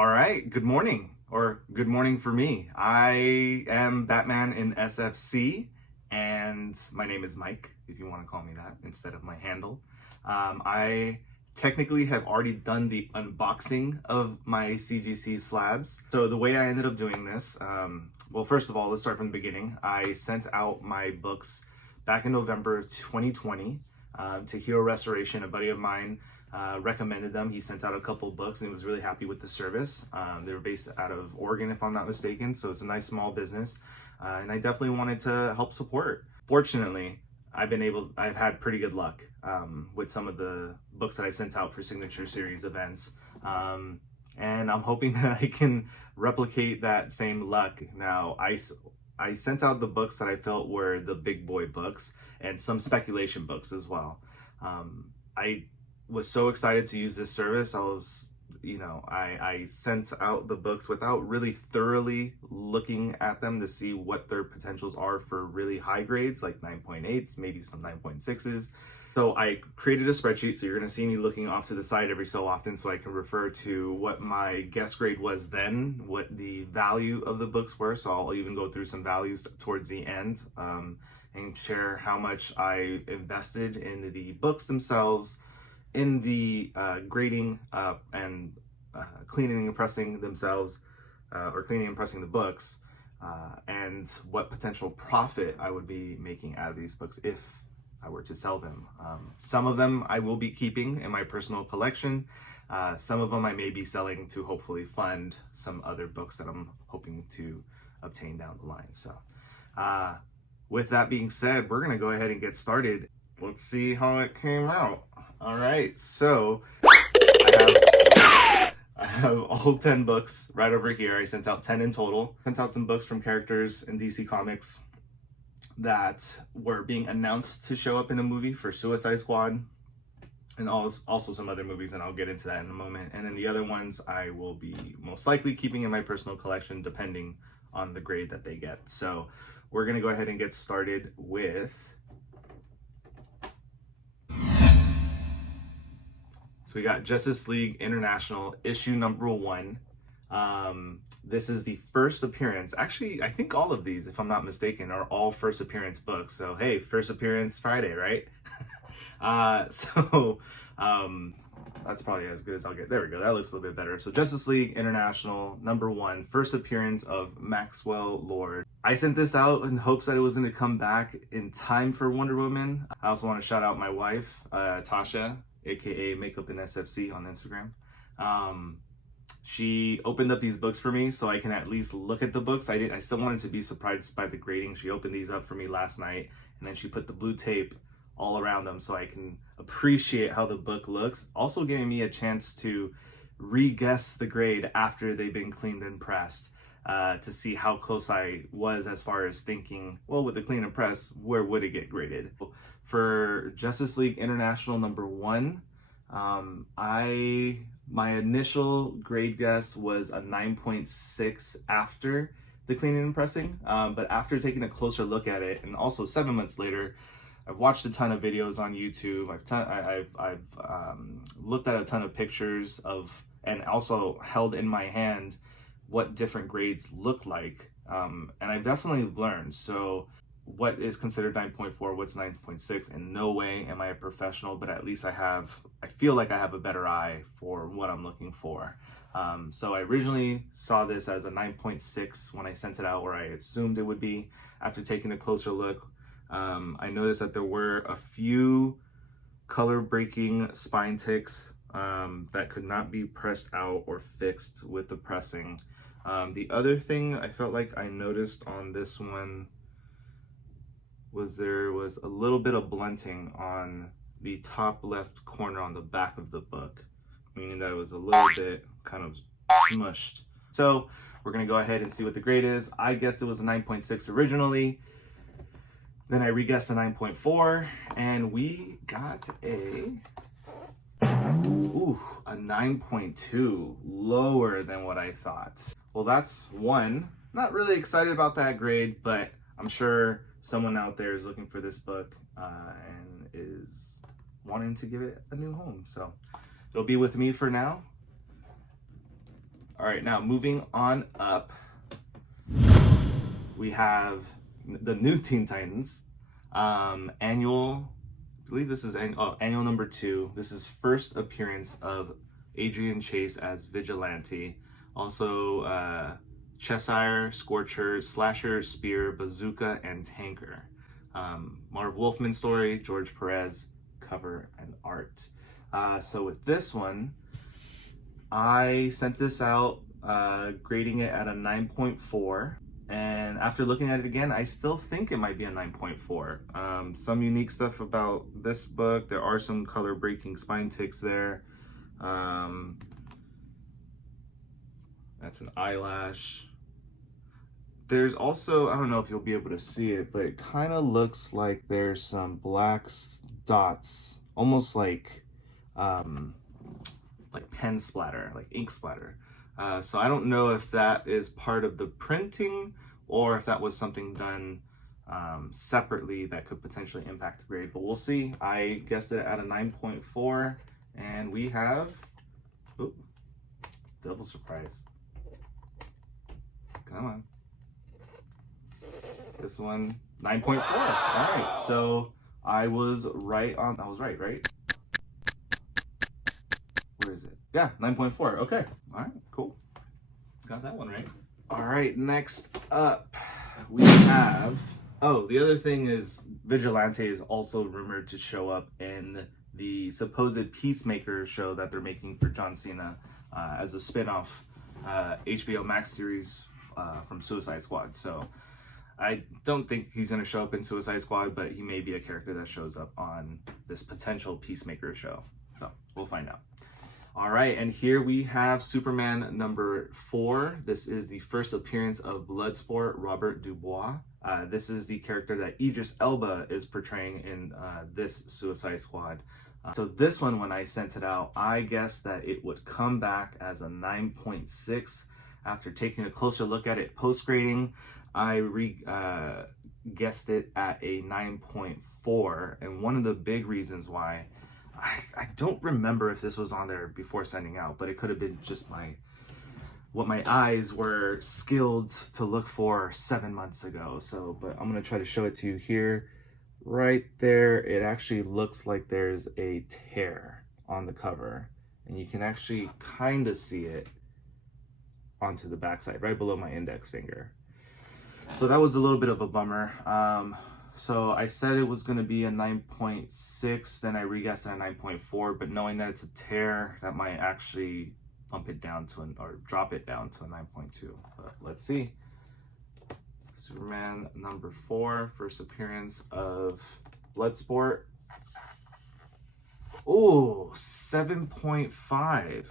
All right, good morning, or good morning for me. I am Batman in SFC, and my name is Mike, if you want to call me that instead of my handle. I technically have already done the unboxing of my CGC slabs. So the way I ended up doing this, well, first of all, let's start from the beginning. I sent out my books back in November 2020 to Hero Restoration. A buddy of mine recommended them. He sent out a couple books and he was really happy with the service. They were based out of Oregon, if I'm not mistaken, so it's a nice small business, and I definitely wanted to help support. Fortunately, I've had pretty good luck with some of the books that I've sent out for Signature Series events, and I'm hoping that I can replicate that same luck. Now, I sent out the books that I felt were the big boy books and some speculation books as well. I was so excited to use this service. I sent out the books without really thoroughly looking at them to see what their potentials are for really high grades, like 9.8s, maybe some 9.6s. So I created a spreadsheet, so you're gonna see me looking off to the side every so often so I can refer to what my guess grade was then, what the value of the books were. So I'll even go through some values towards the end and share how much I invested in the books themselves, in the grading and cleaning and pressing themselves, or cleaning and pressing the books, and what potential profit I would be making out of these books if I were to sell them. Some of them I will be keeping in my personal collection. Some of them I may be selling to hopefully fund some other books that I'm hoping to obtain down the line. So with that being said, we're gonna go ahead and get started. Let's see how it came out. All right, so I have all 10 books right over here. I sent out 10 in total. Sent out some books from characters in DC Comics that were being announced to show up in a movie for Suicide Squad, and also some other movies, and I'll get into that in a moment. And then the other ones I will be most likely keeping in my personal collection depending on the grade that they get. So we're gonna go ahead and get started with... So we got Justice League International issue number 1. This is the first appearance. Actually, I think all of these, if I'm not mistaken, are all first appearance books. So hey, first appearance Friday, right? That's probably as good as I'll get. There we go. That looks a little bit better. So Justice League International number 1, first appearance of Maxwell Lord. I sent this out in hopes that it was going to come back in time for Wonder Woman. I also want to shout out my wife, Tasha, aka Makeup in SFC on Instagram. She opened up these books for me so I can at least look at the books. I still wanted to be surprised by the grading. She opened these up for me last night, and then she put the blue tape all around them so I can appreciate how the book looks. Also giving me a chance to re-guess the grade after they've been cleaned and pressed, to see how close I was as far as thinking, well, with the clean and press, where would it get graded? For Justice League International number 1, my initial grade guess was a 9.6 after the cleaning and pressing, but after taking a closer look at it, and also 7 months later, I've watched a ton of videos on YouTube. I've looked at a ton of pictures of, and also held in my hand what different grades look like, and I've definitely learned. So what is considered 9.4, what's 9.6? In no way am I a professional, but at least I feel like I have a better eye for what I'm looking for. So I originally saw this as a 9.6 when I sent it out, or I assumed it would be. After taking a closer look, I noticed that there were a few color breaking spine ticks that could not be pressed out or fixed with the pressing. The other thing I felt like I noticed on this one was there was a little bit of blunting on the top left corner on the back of the book, meaning that it was a little bit kind of smushed. So we're gonna go ahead and see what the grade is. I guessed it was a 9.6 originally, then I re-guessed a 9.4, and we got a 9.2, lower than what I thought. Well, that's one. Not really excited about that grade, but I'm sure someone out there is looking for this book and is wanting to give it a new home. So it'll be with me for now. All right, now moving on up, we have the new Teen Titans annual. I believe this is annual number 2. This is first appearance of Adrian Chase as Vigilante. Also, Cheshire, Scorcher, Slasher, Spear, Bazooka, and Tanker. Marv Wolfman story, George Perez, cover and art. So with this one, I sent this out, grading it at a 9.4. And after looking at it again, I still think it might be a 9.4. Some unique stuff about this book. There are some color breaking spine ticks there. That's an eyelash. There's also, I don't know if you'll be able to see it, but it kind of looks like there's some black dots, almost like pen splatter, like ink splatter. So I don't know if that is part of the printing or if that was something done separately that could potentially impact the grade, but we'll see. I guessed it at a 9.4, and we have, ooh, double surprise. Come on. This one, 9.4. All right, so I was right? Right? Where is it? Yeah, 9.4. Okay. All right, cool. Got that one right. All right, next up, we have... Oh, the other thing is Vigilante is also rumored to show up in the supposed Peacemaker show that they're making for John Cena as a spin-off HBO Max series from Suicide Squad. So I don't think he's going to show up in Suicide Squad, but he may be a character that shows up on this potential Peacemaker show. So we'll find out. All right, and here we have Superman number 4. This is the first appearance of Bloodsport Robert Dubois. This is the character that Idris Elba is portraying in this Suicide Squad. So this one, when I sent it out, I guessed that it would come back as a 9.6. After taking a closer look at it post-grading, I guessed it at a 9.4. And one of the big reasons why, I don't remember if this was on there before sending out, but it could have been just what my eyes were skilled to look for 7 months ago. So, but I'm gonna try to show it to you here. Right there, it actually looks like there's a tear on the cover, and you can actually kind of see it onto the backside, right below my index finger. So that was a little bit of a bummer. So I said it was going to be a 9.6, then I re-guessed at a 9.4, but knowing that it's a tear, that might actually bump it down to or drop it down to a 9.2. But let's see. Superman number 4, first appearance of Bloodsport. Oh, 7.5.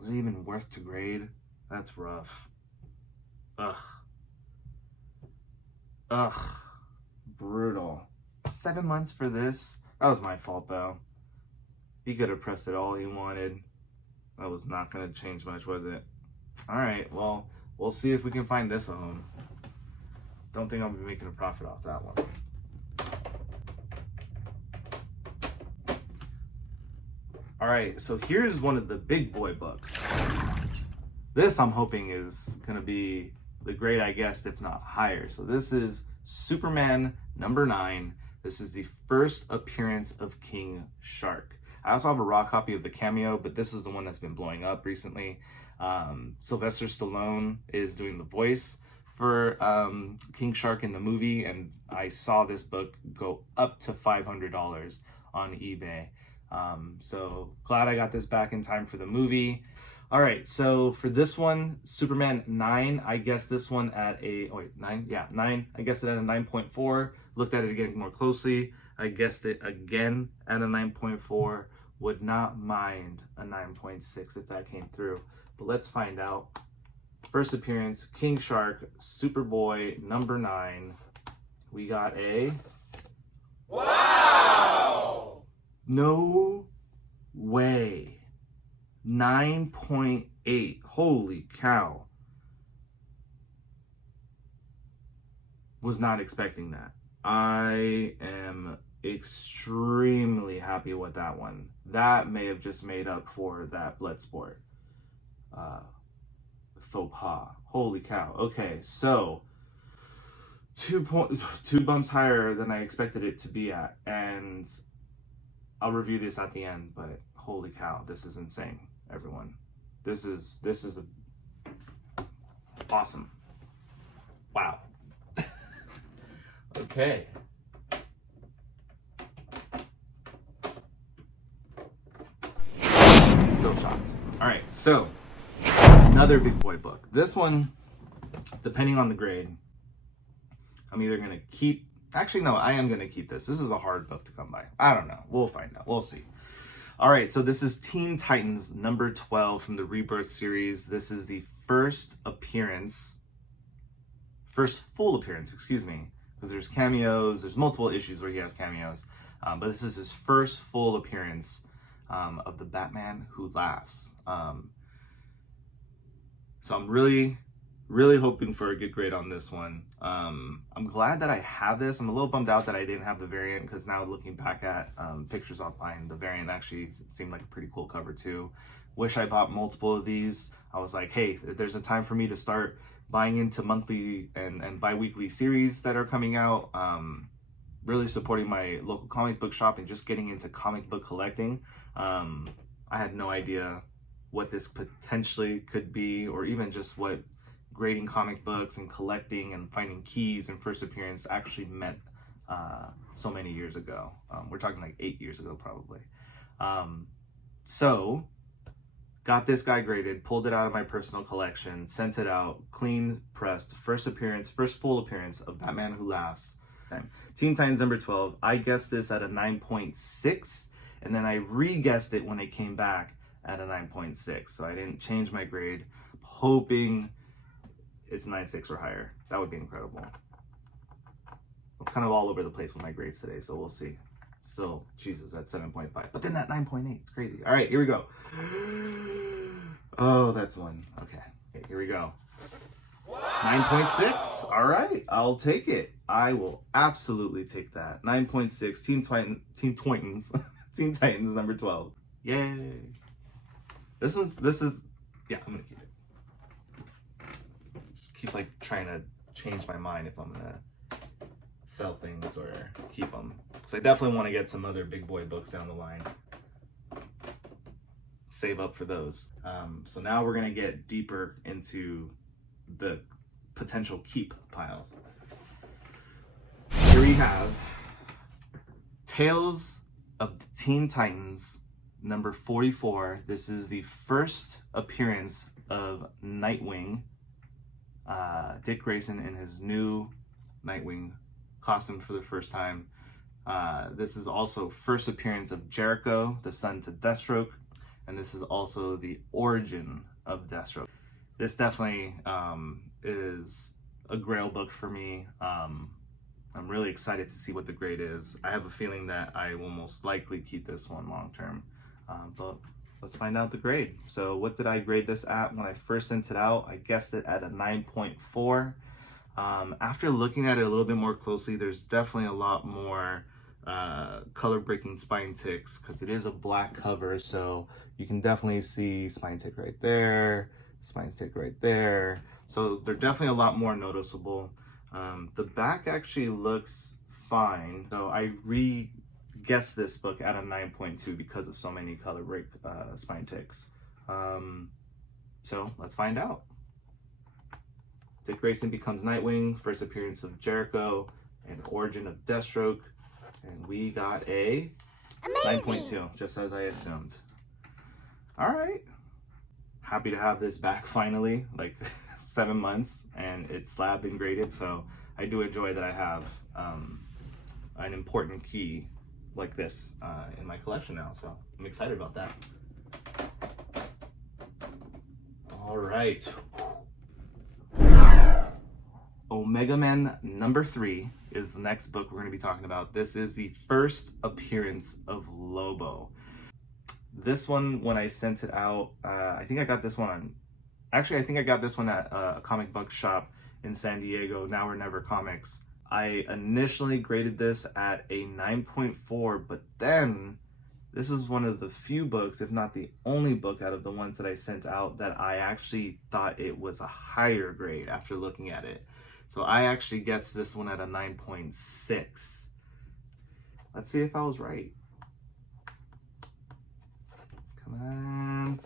Was it even worth to grade? That's rough. Ugh. Brutal. 7 months for this? That was my fault, though. He could have pressed it all he wanted. That was not going to change much, was it? Alright, well, we'll see if we can find this a home. Don't think I'll be making a profit off that one. Alright, so here's one of the big boy books. This, I'm hoping, is going to be the grade I guessed, if not higher. So this is Superman number 9. This is the first appearance of King Shark. I also have a raw copy of the cameo, but this is the one that's been blowing up recently. Sylvester Stallone is doing the voice for King Shark in the movie, and I saw this book go up to $500 on eBay. So glad I got this back in time for the movie. All right, so for this one, Superman 9, I guessed this one at a, 9? Yeah, 9. I guessed it at a 9.4. Looked at it again more closely. I guessed it again at a 9.4. Would not mind a 9.6 if that came through. But let's find out. First appearance, King Shark, Superboy number 9. We got a... Wow! No way. 9.8. Holy cow. Was not expecting that. I am extremely happy with that one. That may have just made up for that Bloodsport faux pas. Holy cow. Okay, so 2 bumps higher than I expected it to be at, and I'll review this at the end, but holy cow, this is insane, everyone. This is awesome. Wow. Okay. I'm still shocked. All right, so another big boy book. This one, depending on the grade, I'm either gonna keep. Actually, no, I am gonna keep this. This is a hard book to come by. I don't know. We'll find out. We'll see. All right, so this is Teen Titans number 12 from the Rebirth series. This is the first full appearance, excuse me, because there's cameos, there's multiple issues where he has cameos, but this is his first full appearance of the Batman Who Laughs. So I'm really hoping for a good grade on this one. I'm glad that I have this. I'm a little bummed out that I didn't have the variant, because now looking back at pictures online, the variant actually seemed like a pretty cool cover too. Wish I bought multiple of these. I was like, hey, there's a time for me to start buying into monthly and bi-weekly series that are coming out. Really supporting my local comic book shop and just getting into comic book collecting. I had no idea what this potentially could be, or even just what grading comic books and collecting and finding keys and first appearance actually meant so many years ago. We're talking like 8 years ago probably. So got this guy graded, pulled it out of my personal collection, sent it out, clean pressed, first full appearance of Batman Who Laughs. Teen Titans number 12. I guessed this at a 9.6, and then I re-guessed it when it came back at a 9.6. So I didn't change my grade, hoping it's 9.6 or higher. That would be incredible. I'm kind of all over the place with my grades today, so we'll see. Still, Jesus, at 7.5. But then that 9.8, it's crazy. All right, here we go. Oh, that's one. Okay, here we go. 9.6. All right, I'll take it. I will absolutely take that. 9.6. Teen Titans number 12. Yay. This is yeah, I'm gonna keep it. Just keep like trying to change my mind if I'm gonna sell things or keep them, because I definitely want to get some other big boy books down the line. Save up for those. So now we're gonna get deeper into the potential keep piles. Here we have Tales of the Teen Titans number 44. This is the first appearance of Nightwing. Dick Grayson in his new Nightwing costume for the first time. This is also first appearance of Jericho, the son to Deathstroke, and this is also the origin of Deathstroke. This definitely is a grail book for me. I'm really excited to see what the grade is. I have a feeling that I will most likely keep this one long term, but let's find out the grade. So what did I grade this at when I first sent it out? I guessed it at a 9.4. After looking at it a little bit more closely, there's definitely a lot more color breaking spine ticks, because it is a black cover, so you can definitely see spine tick right there, spine tick right there. So they're definitely a lot more noticeable. The back actually looks fine. So I re-guessed this book at a 9.2 because of so many color break spine ticks. So let's find out. Dick Grayson becomes Nightwing, first appearance of Jericho, and origin of Deathstroke. And we got a 9.2, just as I assumed. All right. Happy to have this back finally, like 7 months, and it's slabbed and graded. So I do enjoy that I have an important key like this in my collection now. So I'm excited about that. All right. Omega Man number 3 is the next book we're going to be talking about. This is the first appearance of Lobo. This one, when I sent it out, I think I got this one on... Actually, I think I got this one at a comic book shop in San Diego, Now or Never Comics. I initially graded this at a 9.4, but then this is one of the few books, if not the only book out of the ones that I sent out, that I actually thought it was a higher grade after looking at it. So I actually guessed this one at a 9.6. Let's see if I was right. Come on.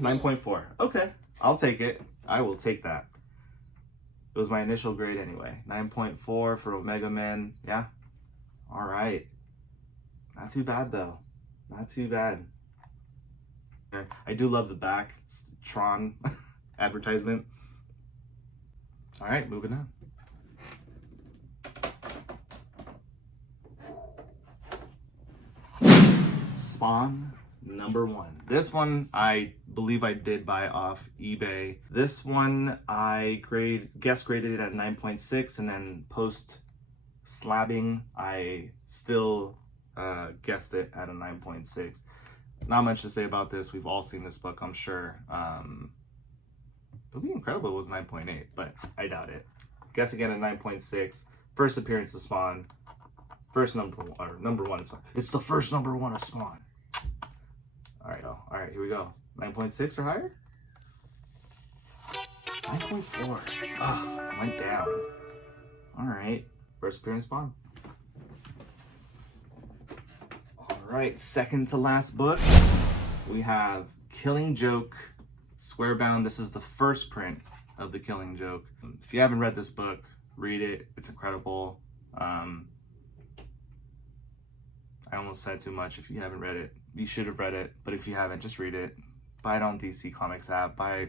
9.4. Okay, I'll take it. I will take that. It was my initial grade anyway. 9.4 for Omega Men. Yeah. All right. Not too bad though. Not too bad. I do love the back. It's Tron advertisement. All right, moving on. Spawn #1. This one I believe I did buy off eBay. This one I guest graded it at 9.6, and then post slabbing I still guessed it at a 9.6. Not much to say about this. We've all seen this book, I'm sure. It would be incredible if it was 9.8, but I doubt it. Guess again at 9.6. First appearance of Spawn. Number one of Spawn. It's the first #1 of Spawn. All right, here we go. 9.6 or higher? 9.4. Ah, went down. All right, first appearance Spawn. All right, second to last book, we have Killing Joke, Squarebound. This is the first print of The Killing Joke. If you haven't read this book, read it. It's incredible. I almost said too much. If you haven't read it, you should have read it. But if you haven't, just read it. Buy it on DC Comics app. Buy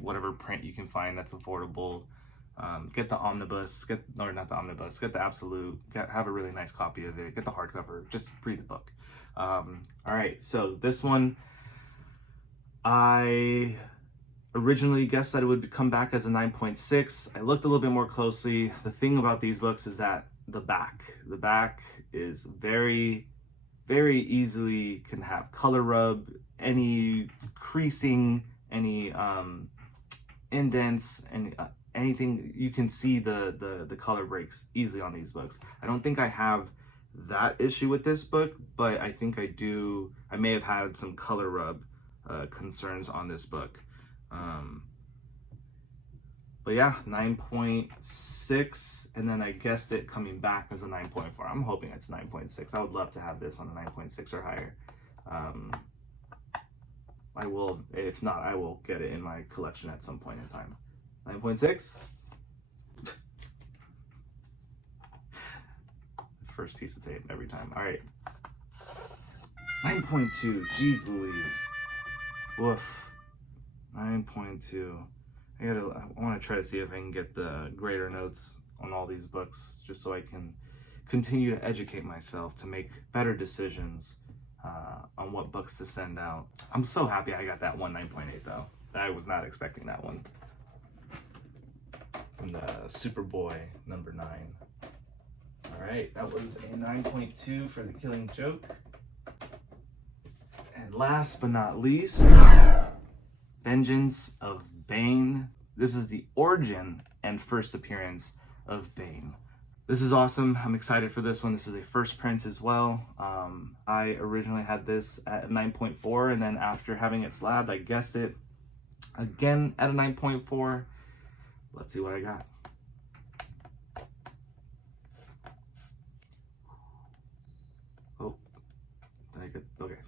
whatever print you can find that's affordable. Get the omnibus. Not the omnibus. Get the absolute. Have a really nice copy of it. Get the hardcover. Just read the book. All right. So this one, I originally guessed that it would come back as a 9.6. I looked a little bit more closely. The thing about these books is that the back is very, very easily can have color rub, any creasing, any indents, and anything. You can see the color breaks easily on these books. I don't think I have that issue with this book, but I think I do. I may have had some color rub concerns on this book. But yeah, 9.6, and then I guessed it coming back as a 9.4. I'm hoping it's 9.6. I would love to have this on a 9.6 or higher. I will, if not, I will get it in my collection at some point in time. 9.6. First piece of tape every time. All right. 9.2. Jeez Louise. Woof. 9.2. I want to try to see if I can get the grader notes on all these books, just so I can continue to educate myself to make better decisions on what books to send out. I'm so happy I got that one 9.8 though. I was not expecting that one. From the Superboy #9. All right, that was a 9.2 for The Killing Joke. And last but not least, Vengeance of Bane. This is the origin and first appearance of Bane. This is awesome. I'm excited for this one. This is a first print as well. I originally had this at 9.4, and then after having it slabbed, I guessed it again at a 9.4. Let's see what I got. Oh, did I get, okay.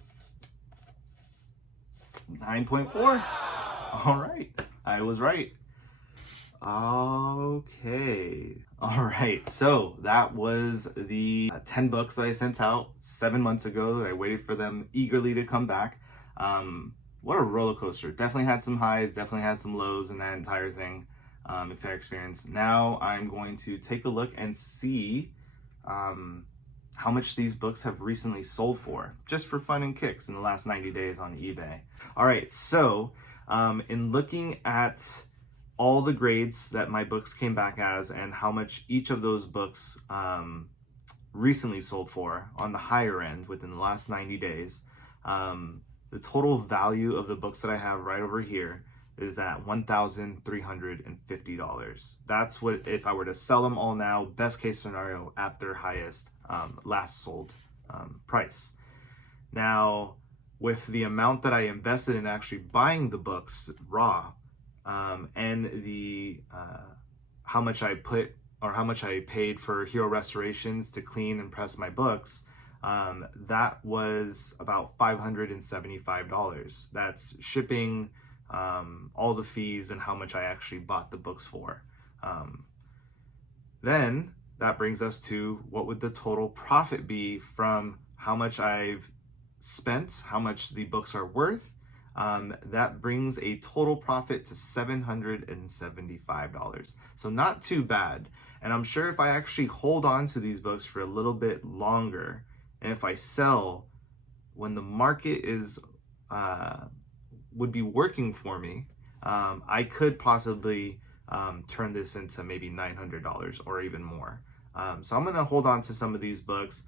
9.4. All right, I was right. Okay. All right, so that was the 10 books that I sent out 7 months ago that I waited for them eagerly to come back. What a roller coaster. Definitely had some highs, definitely had some lows in that entire thing, entire experience. Now I'm going to take a look and see how much these books have recently sold for, just for fun and kicks in the last 90 days on eBay. All right, so in looking at all the grades that my books came back as and how much each of those books recently sold for on the higher end within the last 90 days, the total value of the books that I have right over here is at $1,350. That's what, if I were to sell them all now, best case scenario, at their highest last sold price. Now, with the amount that I invested in actually buying the books raw, and the how much I paid for Hero Restorations to clean and press my books, that was about $575. That's shipping, all the fees, and how much I actually bought the books for. Then that brings us to what would the total profit be from how much I've spent, how much the books are worth. That brings a total profit to $775. So not too bad. And I'm sure if I actually hold on to these books for a little bit longer, and if I sell when the market is would be working for me, I could possibly turn this into maybe $900 or even more. So I'm gonna hold on to some of these books.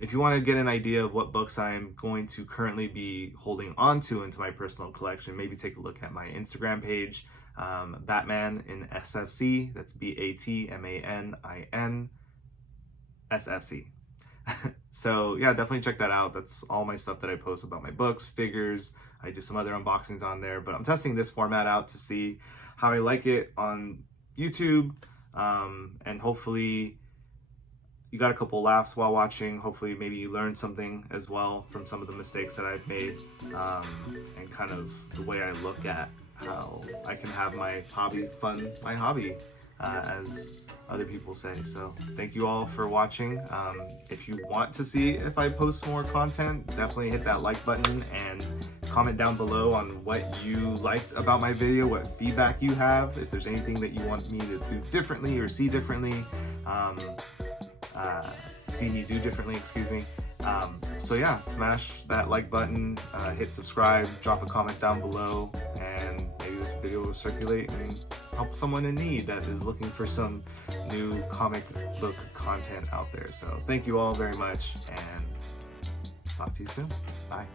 If you want to get an idea of what books I'm going to currently be holding on to into my personal collection, maybe take a look at my Instagram page, Batman in SFC. That's BATMANIN SFC. So yeah, definitely check that out. That's all my stuff that I post about my books, figures. I do some other unboxings on there, but I'm testing this format out to see how I like it on YouTube, and hopefully you got a couple laughs while watching. Hopefully maybe you learned something as well from some of the mistakes that I've made, and kind of the way I look at how I can have my hobby fun, my hobby, as other people say. So thank you all for watching. If you want to see if I post more content, definitely hit that like button and comment down below on what you liked about my video, what feedback you have, if there's anything that you want me to do differently or see differently. See me do differently, excuse me. So yeah, smash that like button, hit subscribe, drop a comment down below, and maybe this video will circulate and help someone in need that is looking for some new comic book content out there. So thank you all very much, and talk to you soon. Bye.